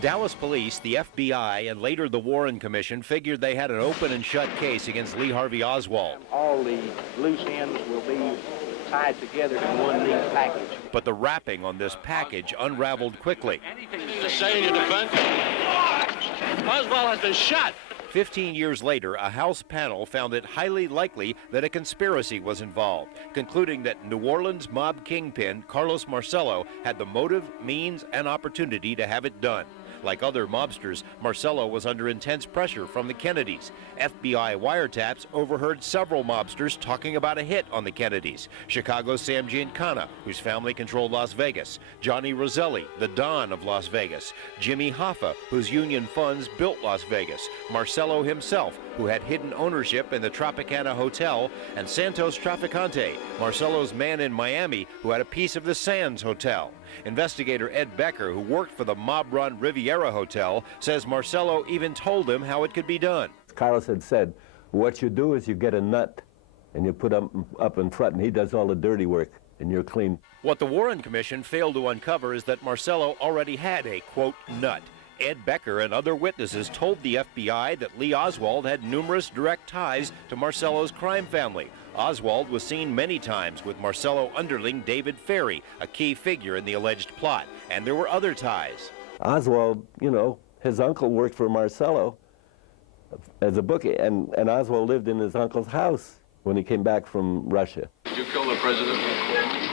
Dallas police, the FBI, and later the Warren Commission figured they had an open and shut case against Lee Harvey Oswald. All the loose ends will be tied together in one neat package. But the wrapping on this package unraveled quickly. Anything to say in your defense? Oswald has been shot. 15 years later, a House panel found it highly likely that a conspiracy was involved, concluding that New Orleans mob kingpin Carlos Marcello had the motive, means, and opportunity to have it done. Like other mobsters, Marcello was under intense pressure from the Kennedys. FBI wiretaps overheard several mobsters talking about a hit on the Kennedys. Chicago's Sam Giancana, whose family controlled Las Vegas. Johnny Roselli, the Don of Las Vegas. Jimmy Hoffa, whose union funds built Las Vegas. Marcello himself, who had hidden ownership in the Tropicana Hotel. And Santos Traficante, Marcello's man in Miami, who had a piece of the Sands Hotel. Investigator Ed Becker, who worked for the mob-run Riviera Hotel, says Marcello even told him how it could be done. Carlos had said, what you do is you get a nut and you put him up in front and he does all the dirty work and you're clean. What the Warren Commission failed to uncover is that Marcello already had a, quote, nut. Ed Becker and other witnesses told the FBI that Lee Oswald had numerous direct ties to Marcello's crime family. Oswald was seen many times with Marcello underling David Ferry, a key figure in the alleged plot, and there were other ties. Oswald, you know, his uncle worked for Marcello as a bookie, and Oswald lived in his uncle's house when he came back from Russia. Did you kill the president?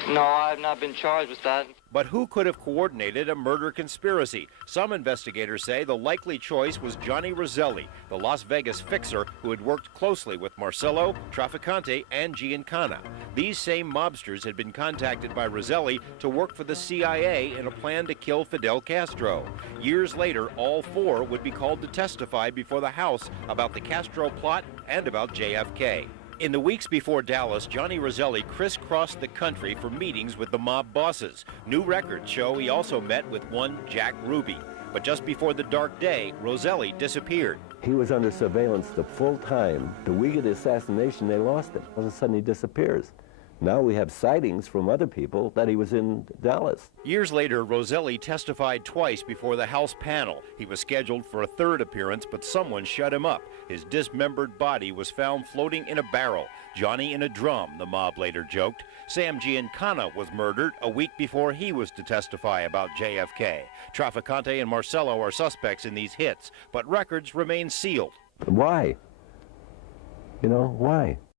No, I've not been charged with that. But who could have coordinated a murder conspiracy? Some investigators say the likely choice was Johnny Roselli, the Las Vegas fixer who had worked closely with Marcello, Traficante, and Giancana. These same mobsters had been contacted by Roselli to work for the CIA in a plan to kill Fidel Castro. Years later, all four would be called to testify before the House about the Castro plot and about JFK. In the weeks before Dallas, Johnny Roselli crisscrossed the country for meetings with the mob bosses. New records show he also met with one Jack Ruby. But just before the dark day, Roselli disappeared. He was under surveillance the full time. The week of the assassination, they lost him. All of a sudden, he disappears. Now we have sightings from other people that he was in Dallas. Years later, Roselli testified twice before the House panel. He was scheduled for a third appearance, but someone shut him up. His dismembered body was found floating in a barrel. Johnny in a drum, the mob later joked. Sam Giancana was murdered a week before he was to testify about JFK. Traficante and Marcello are suspects in these hits, but records remain sealed. Why? You know, why?